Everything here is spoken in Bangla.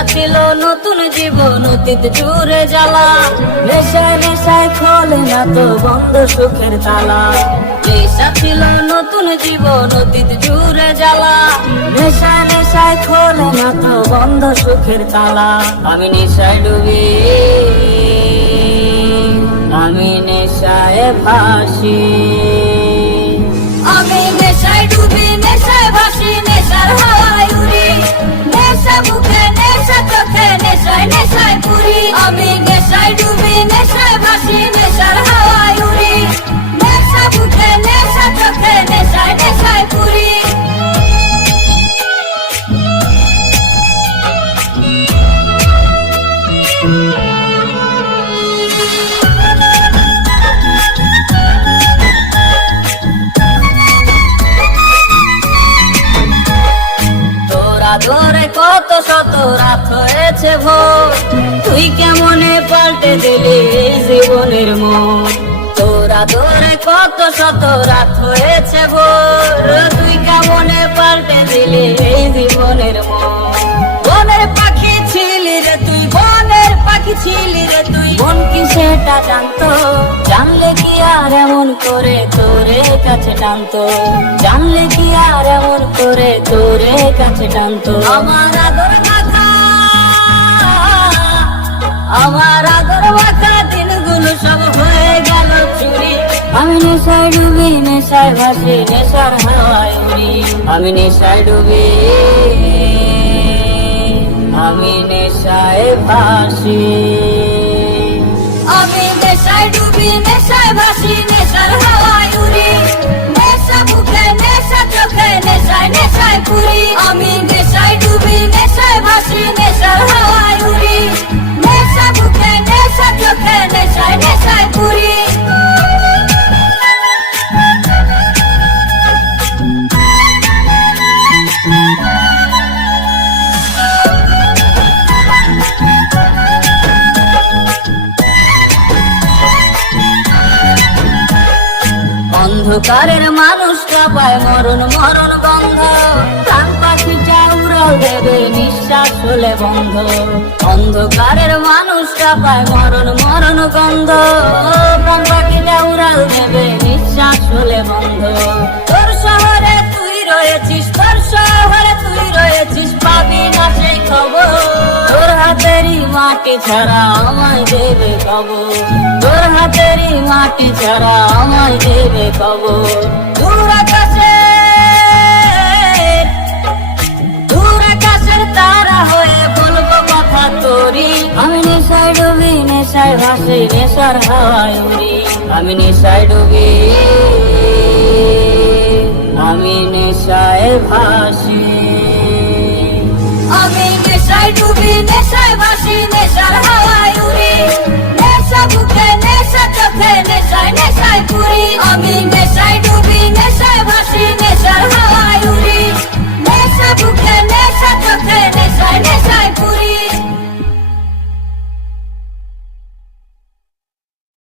নেশা ছিল নতুন জীবন অতীত জুড়ে জ্বালা, নেশায় নেশায় খোলে না তো বন্ধ সুখের তালা। নেশা ছিল নতুন জীবন অতীত জুড়ে জ্বালা, নেশায় নেশায় খোলে না তো বন্ধ সুখের তালা। আমি নেশায় ডুবি, আমি নেশায় ভাসি, আমি নেশায় ডুবি, নেশায় ভাসি, নেশার হাওয়ায় উড়ি, নেশা বুকে নেশা চোখে নেশায় নেশায় পুরি। আমি নেশায় ডুবি, নেশায় ভাসি, নেশার হাওয়ায় উড়ি, নেশা বুকে নেশা চোখে নেশায় নেশায় পুরি। ধরে কত শত রাত হয়েছে ভোর, তুই কেমনে পাল্টে দিলি এই জীবনের মোড়। তোরা ধরে কত শত রাত হয়েছে ভোর, তুই কেমনে পাল্টে দিলি এই জীবনের মোড়। বনের পাখি ছিলি রে তুই, বনের পাখি ছিলি রে তুই, মন কি সেটা জানতো? জানলে কি আর এমন করে তোরে কাছে টানতো? জানলে কি আর এমন করে তোরে কাছে টানতো? আমার আদর মাখা, আমার আদর মাখা দিনগুলো সব হয়ে গেল চুরি। আমি নেশায় ডুবি, নেশায় ভাসি, নেশার হাওয়ায় উড়ি। আমি নেশায় ডুবি, আমি নেশায় ভাসি, আমি নেশায় ডুবি, নেশায় ভাসি, নেশার হাওয়ায় উড়ি, নেশা বুকে নেশা চোখে নেশায় নেশায় পুরি। আমি নেশায় ডুবি, নেশায় ভাসি, নেশার হাওয়ায় উড়ি, নেশা বুকে নেশা চোখে নেশায় নেশায় পুরি। অন্ধকারের মানুষটা পায় মরণ মরণ গন্ধ, প্রাণ পাখিটা উড়াল দেবে নিঃশ্বাস হলে বন্ধ। অন্ধকারের মানুষটা পায় মরণ মরণ গন্ধ, প্রাণ পাখিটা উড়াল দেবে নিঃশ্বাস হলে বন্ধ। তোর শহরে তুই রয়েছিস, তোর শহরে তুই রয়েছিস, পাবি না সেই খবর। তোর হাতেরই মাটি ছাড়া আমায় দেবে খবর, তোর হাতেরই মাটি ছাড়া আমায় দেবে খবর। দূর আকাশের, দূর আকাশের তারা হয়ে বলবো কথা তোরি। আমি নেশায় ডুবি, নেশায় ভাসি, নেশার হাওয়ায় উড়ি। আমি নেশায় ডুবি, আমি নেশায় ভাসি, আমি নেশায় ডুবি, নেশায় ভাসি, নেশার হাওয়ায় উড়ি, নেশা বুকে নেশা চোখে নেশায় নেশায় পুরি। আমি